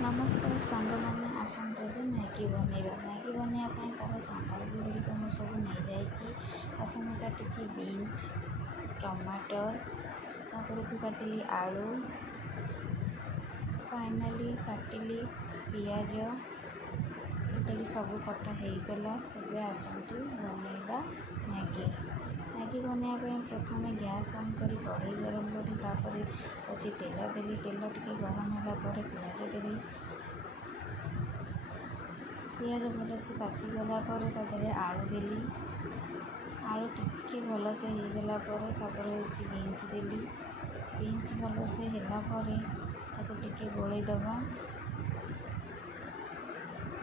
नमस्कार सांगमाने आसंतु Maggi बनैबा। Maggi बनैबा तार सामग्री गुड़िक मुझे सब नहीं जाइए। प्रथम काटी बीन्स, टमाटर, तापर काटिली आलू, फाइनाली काटिली पियाज। ये सब कटा होगला। ए आसतु बनैबा मैगी। मैगी बनैबा प्रथम गैस ऑन कर कढ़ई गरम करी हूँ तेल देली। तेल टिके गरम होगापर पियाज देली। पियाज भलसे पाचिगला आलू देली। आलू टिके भलसे होगला बीन्स देली। बीन्स भलसे होगापर टिके गोलई दबा।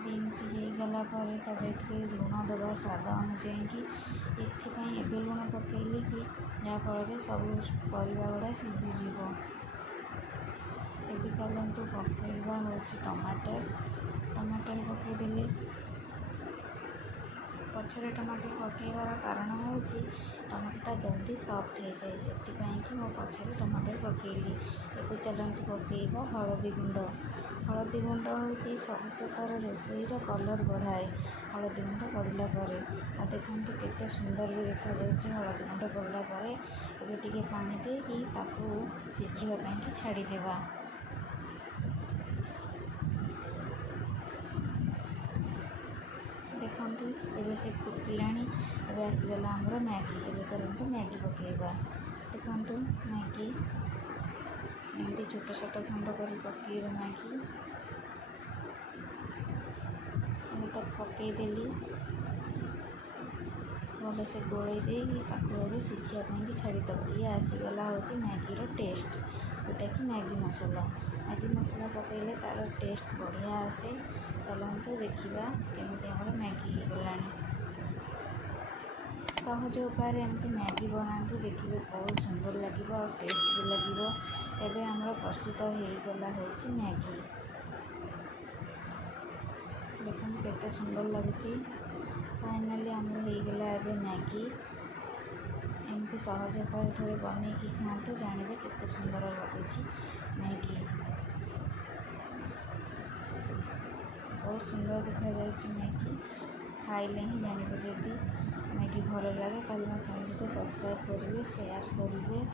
बीन्स होगला लुण दबा स्वाद अनुजाई कि एवं लुण पकईली कि जहाँफल सब परिवा गुड़ा सीझीज। ये चलतु पकईवा हूँ टमाटर। टमाटर पकईदे पचरे टमाटर पकईबार कारण हूँ टमाटोटा जल्दी सफ्ट हो जाए से मो पचरे टमाटर पकईली। ये चलतु पकईवा हलदी गुंड। हलदी गुंड हूँ सब प्रकार रोषेईर कलर बढ़ाए। हलदी गुंड पड़ला देखु केते सुंदर भी देखा हलदी गुंड पड़ला टे पानी देकी सीझापी छाड़देवा। देखु ये से फुटिला। आसीगला आमर मैगी। ये चलते मैगी पकईवा। देखु मैगी एमती छोट छोट खंड कर पकईवा। मैगी तो पकईदेली भलसे गोलई देकी सीझापी छाड़ीदेव। ये आसीगला हूँ मैगीर टेस्ट जोटा कि मैगी मसला। मैगी मसला पकईले तार टेस्ट बढ़िया आसे। चलतु देखा केमी आमर मैगी होगला। सहज उपाय एमती मैगी बनातु देखिए बहुत सुंदर लगे और टेस्ट भी लगे। एबे आमर प्रस्तुत होगला हूँ मैगी। देखो केते सुंदर लगुच। फाइनाली आमर होगला एबे मैगी। एमती सहज उपाय थे बनईकी खातु जानवे केते सुंदर लगुच मैगी। बहुत सुंदर देखा जाए मैगी। खाइले ही जानवे जदि मैगी भल लगे तो चैनल को सब्सक्राइब करेंगे, शेयर करेंगे।